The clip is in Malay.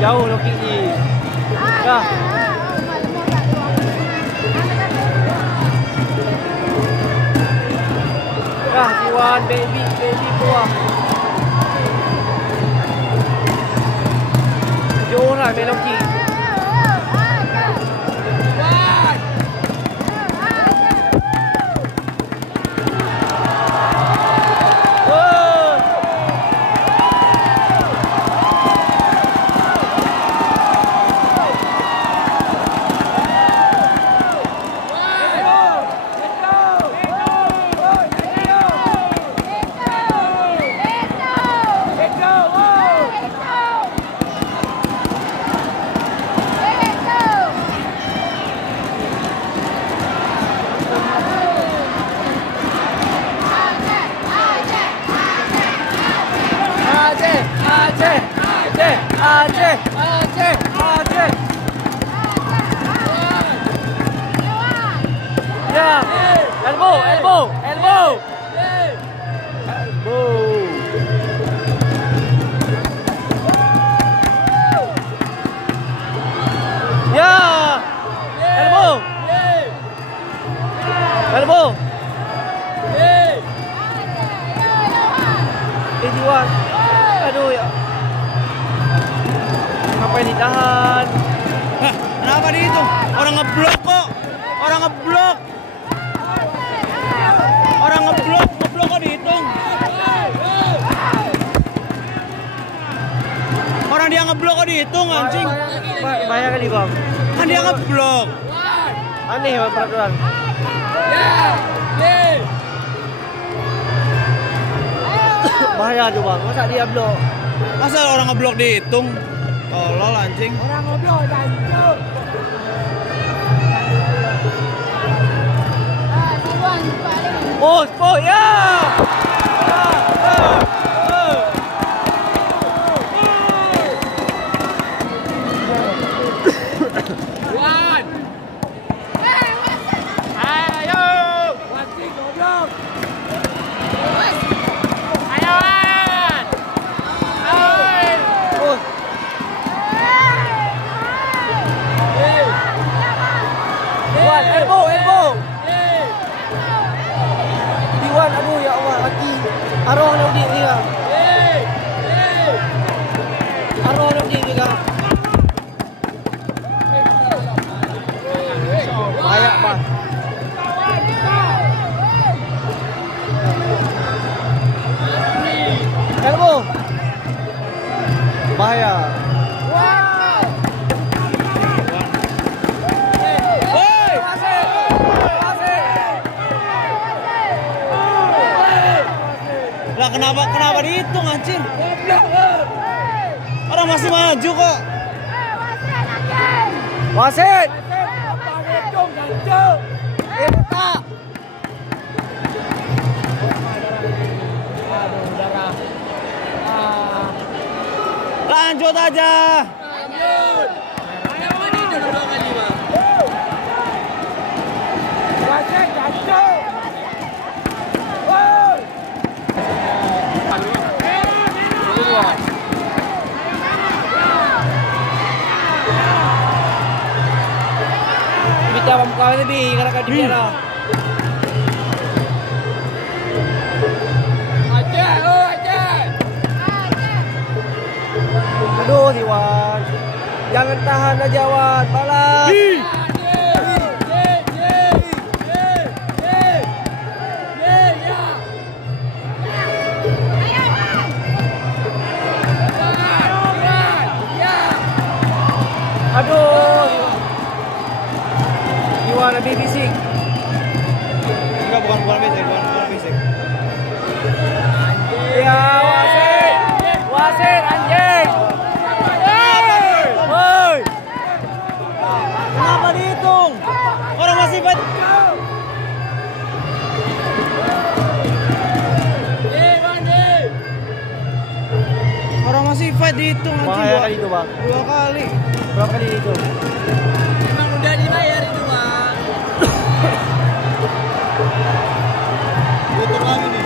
Jauh loki ni. Dah. Dah Jiwan baby keluar. Jauh lah Meloki. Aceh. Ya. Elbow. Ya. Elbow. Jiwan. Aduh ya. Ngapain ditahan? Hah, kenapa di itu? Orang ngeblok kok. Orang ngeblok kok dihitung. Orang dia ngeblok kok dihitung anjing. Banyak kali bang. Kan dia ngeblok. Aneh peraturan. Bahaya tuh bang. Masa dia blok? Masa orang ngeblok dihitung? Tolol anjing. Orang ngeblok jancuk. Oh ya. Elbow. Diwan, aduh ya Allah, lagi. Arwah nak di ni kan. Arwah nak di ni kan. Bahaya bang. Elbow. Bahaya. Lah kenapa dihitung anjing? Orang masih maju kok. Wasit. Lanjut aja. Kau lebih karena kau di piala. Aduh, si Wan. Jangan tahan aja, Wan. Balas. Aduh. Iwan lebih bising. Enggak, bukan fisik. Ya, wasit. Wasit anjing. Woi. Kenapa dihitung? Orang masih fight. Orang masih fight dihitung anjing. Bahaya kali itu, Bang. 2 kali. Berapa kali itu? Emang udah dibayar itu, Bang. Hitung lagi nih.